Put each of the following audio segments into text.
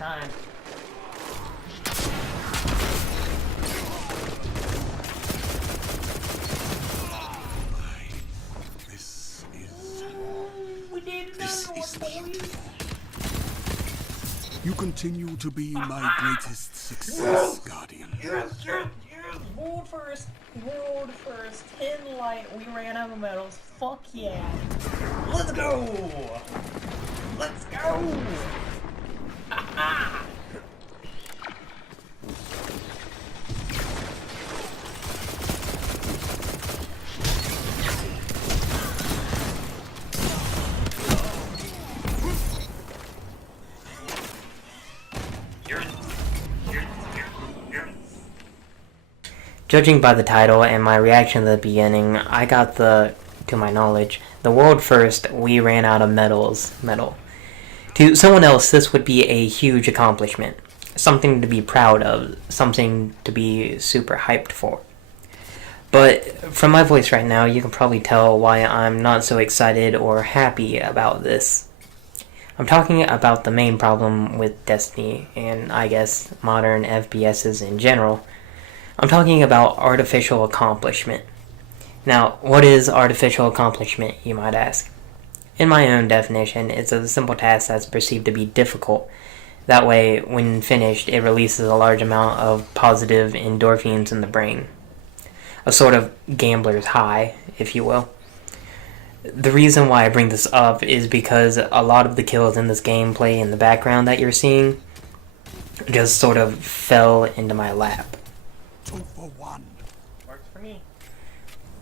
time. We did another one, boys. You continue to be my greatest success, Guardian. Yes. World first. 10 light. We ran out of medals. Fuck yeah. Let's go. Judging by the title and my reaction at the beginning, I got to my knowledge, the world first we ran out of medals medal. To someone else, this would be a huge accomplishment. Something to be proud of, something to be super hyped for. But from my voice right now, you can probably tell why I'm not so excited or happy about this. I'm talking about the main problem with Destiny, and I guess modern FPSs in general. I'm talking about artificial accomplishment. Now, what is artificial accomplishment, you might ask? In my own definition, it's a simple task that's perceived to be difficult. That way, when finished, it releases a large amount of positive endorphins in the brain. A sort of gambler's high, if you will. The reason why I bring this up is because a lot of the kills in this gameplay in the background that you're seeing just sort of fell into my lap. 2 for 1. Works for me.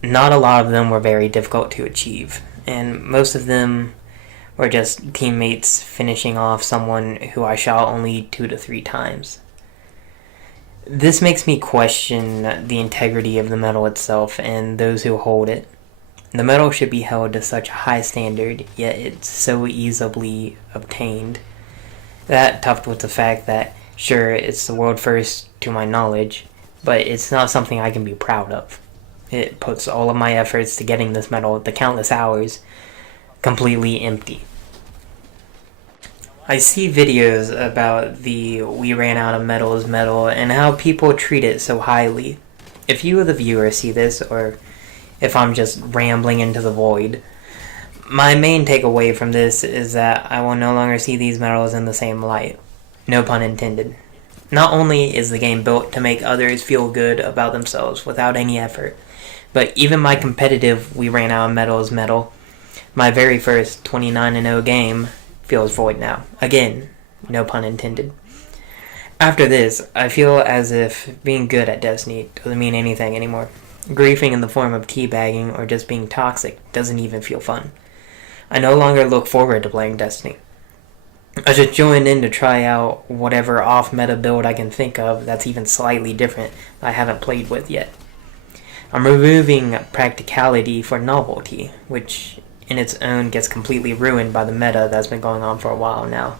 Not a lot of them were very difficult to achieve, and most of them were just teammates finishing off someone who I shot only 2 to 3 times. This makes me question the integrity of the medal itself and those who hold it. The medal should be held to such a high standard, yet it's so easily obtained. That, topped with the fact that, sure, it's the world first to my knowledge, but it's not something I can be proud of. It puts all of my efforts to getting this medal, the countless hours, completely empty. I see videos about the we ran out of medals medal and how people treat it so highly. If you the viewer see this, or if I'm just rambling into the void, my main takeaway from this is that I will no longer see these medals in the same light. No pun intended. Not only is the game built to make others feel good about themselves without any effort, but even my competitive we ran out of medals medal, my very first 29-0 game, feels void now. Again, no pun intended. After this, I feel as if being good at Destiny doesn't mean anything anymore. Griefing in the form of teabagging or just being toxic doesn't even feel fun. I no longer look forward to playing Destiny. I just join in to try out whatever off-meta build I can think of that's even slightly different that I haven't played with yet. I'm removing practicality for novelty, which in its own gets completely ruined by the meta that's been going on for a while now.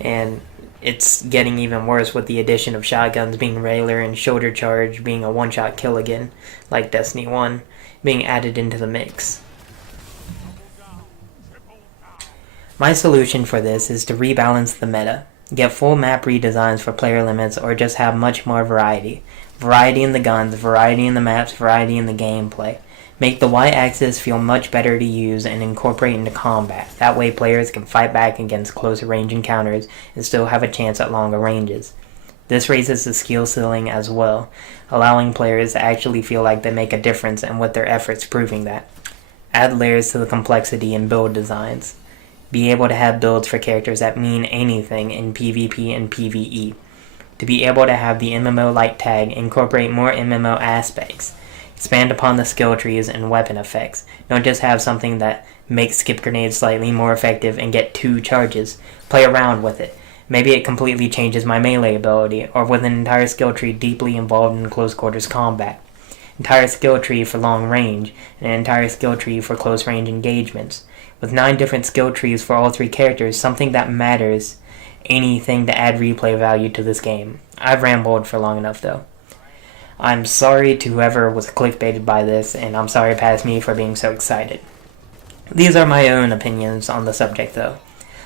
And it's getting even worse with the addition of shotguns being railer and shoulder charge being a one-shot kill again, like Destiny 1, being added into the mix. My solution for this is to rebalance the meta, get full map redesigns for player limits, or just have much more variety. Variety in the guns, variety in the maps, variety in the gameplay. Make the Y-axis feel much better to use and incorporate into combat. That way players can fight back against closer range encounters and still have a chance at longer ranges. This raises the skill ceiling as well, allowing players to actually feel like they make a difference and with their efforts proving that. Add layers to the complexity in build designs. Be able to have builds for characters that mean anything in PvP and PvE. To be able to have the MMO-like tag incorporate more MMO aspects. Expand upon the skill trees and weapon effects. Don't just have something that makes skip grenades slightly more effective and get 2 charges. Play around with it. Maybe it completely changes my melee ability, or with an entire skill tree deeply involved in close quarters combat. Entire skill tree for long range, and an entire skill tree for close range engagements. With 9 different skill trees for all 3 characters, something that matters. Anything to add replay value to this game. I've rambled for long enough though. I'm sorry to whoever was clickbaited by this, and I'm sorry past me for being so excited. These are my own opinions on the subject though.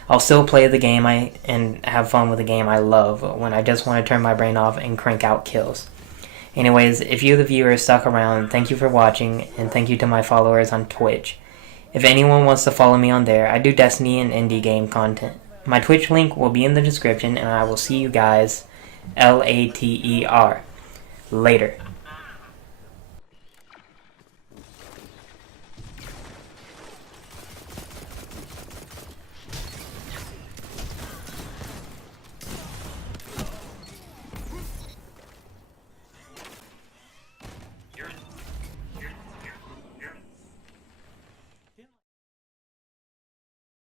I'll still play the game and have fun with the game I love when I just want to turn my brain off and crank out kills. Anyways, if you the viewer stuck around, thank you for watching, and thank you to my followers on Twitch. If anyone wants to follow me on there, I do Destiny and indie game content. My Twitch link will be in the description, and I will see you guys later. Later.